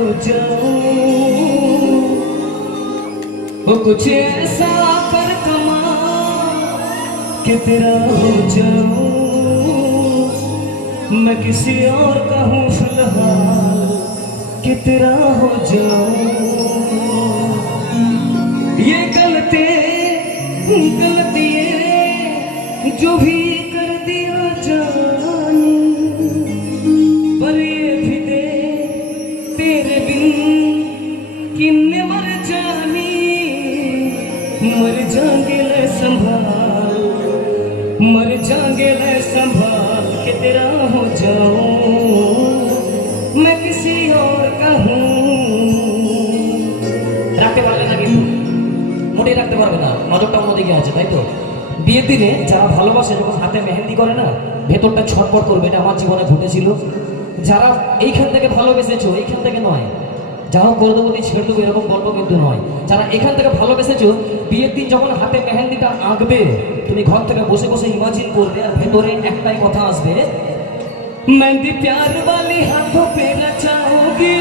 हो जाऊं, वो कुछ ऐसा कर कमा कि तेरा हो जाऊं। मैं किसी और का हूँ फिलहाल कि तेरा हो जाऊं। ये गलती जो भी कर दिया जाने, पर ये भी दे तेरे बिन किन्ने मर जानी। मर जाएंगे ले संभाल, मर जाएंगे ले संभाल के तेरा हो जाऊं। मैं किसी और का हूँ। রাখতে পারলে না, কিন্তু মোটেই রাখতে পারবে না, নজরটা অন্যদিকে আছে, তাই তো? বিয়ের দিনে যারা ভালোবাসে যখন হাতে মেহেন্দি করে না, ভেতরটা ছটফট করবে। এটা আমার জীবনে ঘটেছিল। যারা এইখান থেকে ভালোবেসেছো, এইখান থেকে নয়, যা হোক করে দেবো ছেড়ে দেবো এরকম গল্প কিন্তু নয়। যারা এখান থেকে ভালোবেসেছো, বিয়ের দিন যখন হাতে মেহেন্দিটা আঁকবে, তুমি ঘর থেকে বসে বসে ইমাজিন করবে, আর ভেতরে একটাই কথা আসবে, মেহেন্দি প্যার वाली हाथों पे रचाओगी,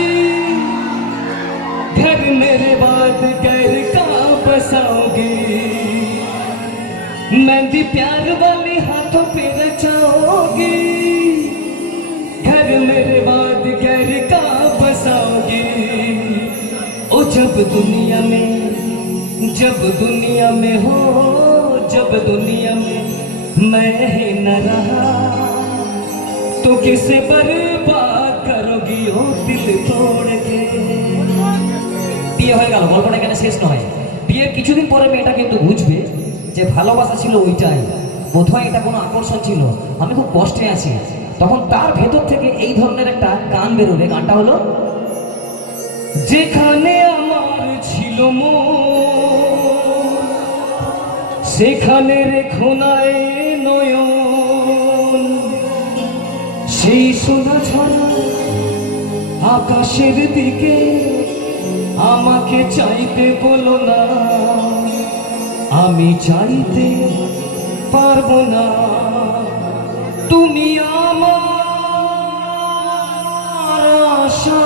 घर मेरे बाद घर का बसाओगी। मेहंदी प्यार वाली हाथों पे रचाओगी, घर मेरे बाद घर का बसाओगी। ओ जब दुनिया में हो, जब दुनिया में मैं ही न रहा, तो किसे बर्बाद करोगी ओ दिल तोड़ के। বিয়ে হয়ে গেল, গল্পটা এখানে শেষ নয়। বিয়ের কিছুদিন পরে মেয়েটা কিন্তু বুঝবে যে ভালোবাসা ছিল ওইটাই, বোধহয় এটা কোনো আকর্ষণ ছিল, আমি খুব কষ্টে আছি। তখন তার ভেতর থেকে এই ধরনের একটা গান বেরোবে। গানটা হলো, যেখানে আমার ছিল মন সেখানে রেখো না এ নয়ন, সেই সোনা ছড়া আকাশের দিকে আমাকে চাইতে বলো না, আমি চাইতে পারবো না। তুমি আমার আশা,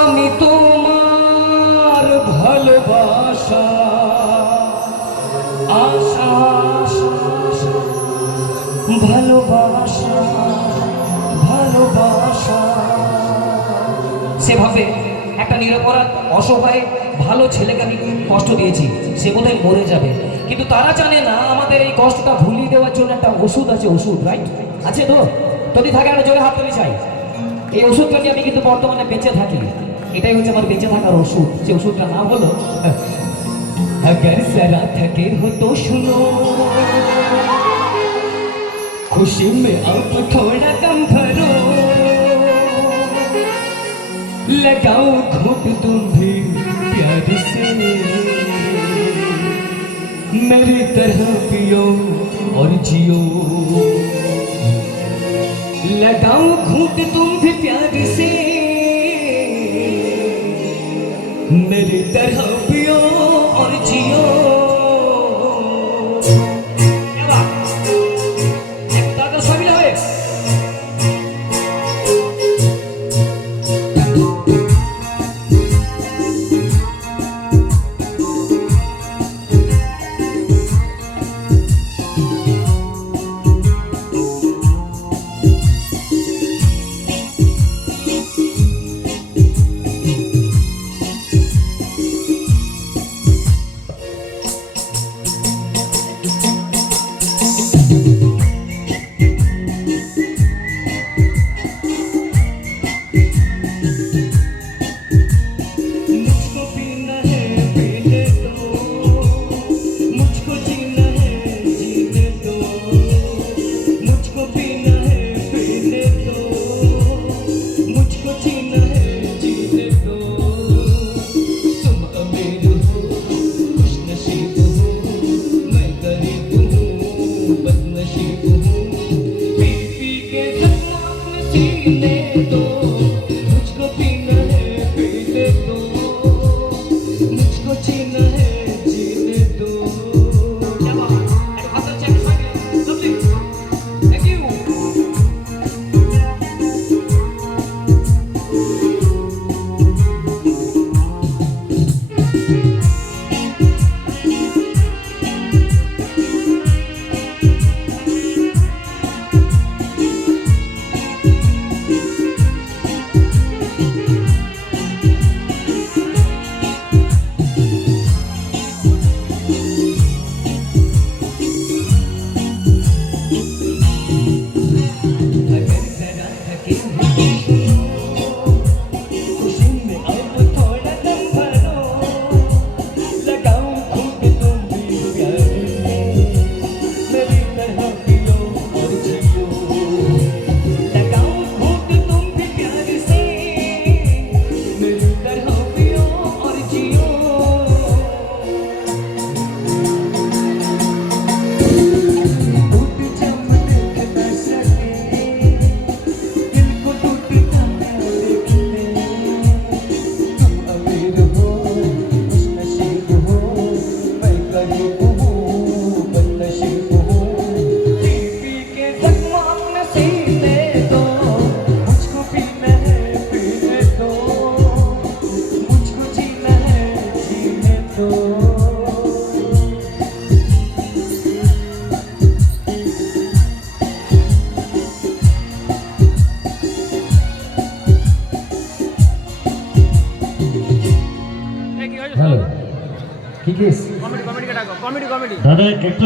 আমি তোমার ভালোবাসা। আশা ভালোবাসা ভালোবাসা। সেভাবে একটা নিরপরাধ অসহায় ভালো ছেলেকে আমি কষ্ট দিয়েছি, সে বোধহয় মরে যাবে, কিন্তু তারা জানে না আমাদের এই কষ্টটা ভুলিয়ে দেওয়ার জন্য একটা ওষুধ আছে। ওষুধ রাইট আছে তো? যদি থাকে একটা জোরে হাত তুলে চাই। এই ওষুধটা নিয়ে আমি কিন্তু বর্তমানে বেঁচে থাকি, এটাই হচ্ছে আমার বেঁচে থাকার ওষুধ। যে ওষুধটার নাম হলো, अगर जरा थके हो तो सुनो, खुशी में अब थोड़ा कम भरो, लगाओ घूंट तुम भी प्यार से, मेरी तरह पियो और जियो। लगाओ घूंट तुम भी प्यार से, मेरी तरह पियो और जियो। বিকেশ দাদা একটু